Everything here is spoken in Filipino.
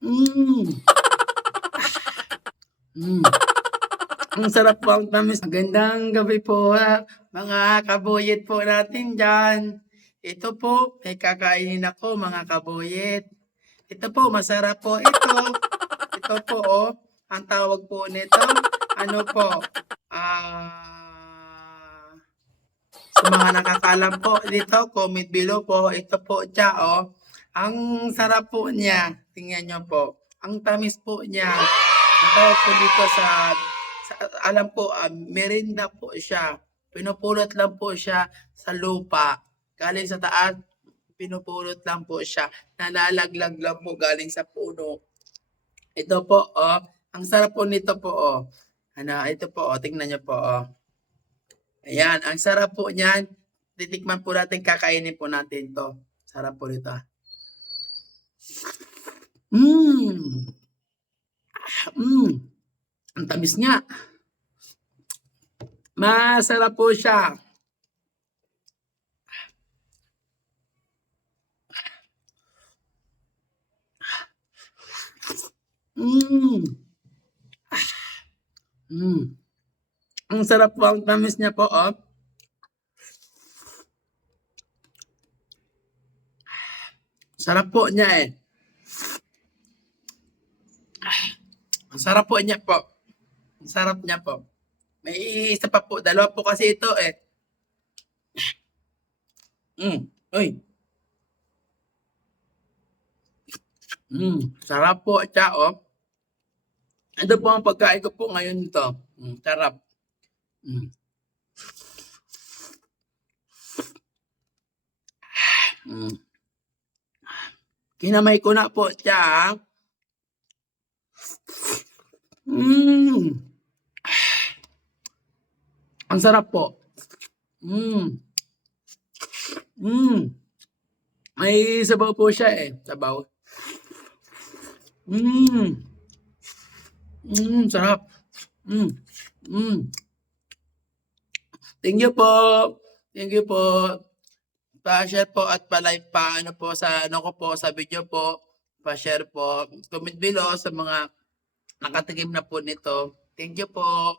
Mm. Mm. Ang sarap po ang tamis. Magandang gabi po ha, mga kabuyit po natin dyan. Ito po, may kakainin ako mga kabuyit. Ito po, masarap po ito. Ito po, oh, ang tawag po nito, ano po, ah, sa mga nakakalam po dito, comment below po. Ito po siya, oh. Ang sarap po niya. Tingnan nyo po. Ang tamis po niya. Ang tawag po dito sa, sa alam po, ah, merinda po siya. Pinupulot lang po siya sa lupa. Galing sa taas, pinupulot lang po siya. Nalalaglag lang po galing sa puno. Ito po, oh. Ang sarap po nito po, oh. Ano, ito po, oh. Tingnan nyo po, oh. Ayan, ang sarap po niyan. Titikman po natin, kakainin po natin to. Sarap po nito. Mmm. Mmm. Ang tamis nga. Masarap po siya. Mmm. Mmm. Ang sarap po ang tamis niya po, oh. Sarap po niya eh. Ang sarap po niya po. Ang sarap niya po. May isa pa po. Dalawa po kasi ito eh. Mm. Uy. Mm. Sarap po siya oh. Ito po ang pagkain ko po ngayon ito. Mm. Sarap. Mm. Mm. Kinamay ko na po siya. Mmm. Ang sarap po. Mmm. Mmm. May sabaw po siya eh. Sabaw. Mmm. Mmm, sarap. Mmm. Mmm. Thank you po. Thank you po. Pa-share po at pa-like pa ano po sa ano ko po sa video po. Pa-share po. Comment below sa mga nakatikim na po nito. Thank you po.